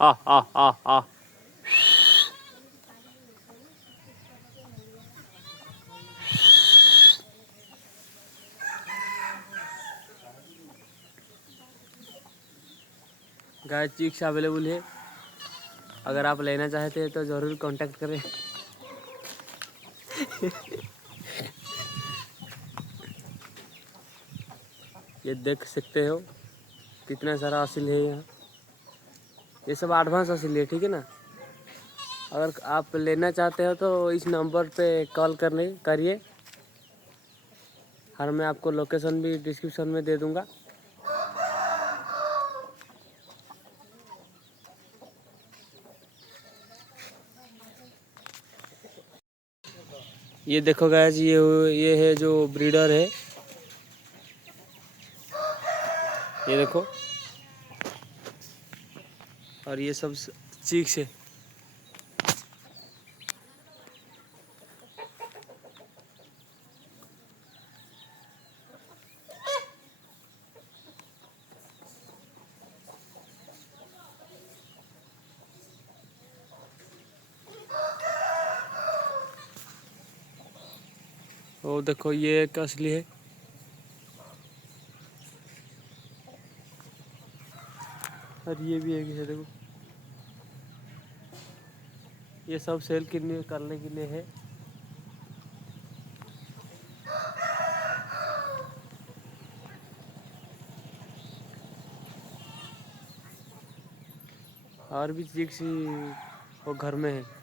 आ आ आ आ। गाय chicks available है, अगर आप लेना चाहते हैं तो ज़रूर कांटेक्ट करें। ये देख सकते हो कितना सारा असील है यहाँ। ये सब एडवांस असील है, ठीक है ना। अगर आप लेना चाहते हो तो इस नंबर पे कॉल करिए। और मैं आपको लोकेशन भी डिस्क्रिप्शन में दे दूँगा। ये देखो गाइस, ये है जो ब्रीडर है, ये देखो। और ये सब चीक्स है। और देखो ये एक असली है। और ये भी एक है, देखो। ये सब सेल करने के लिए है। और भी चिक्स वो घर में है।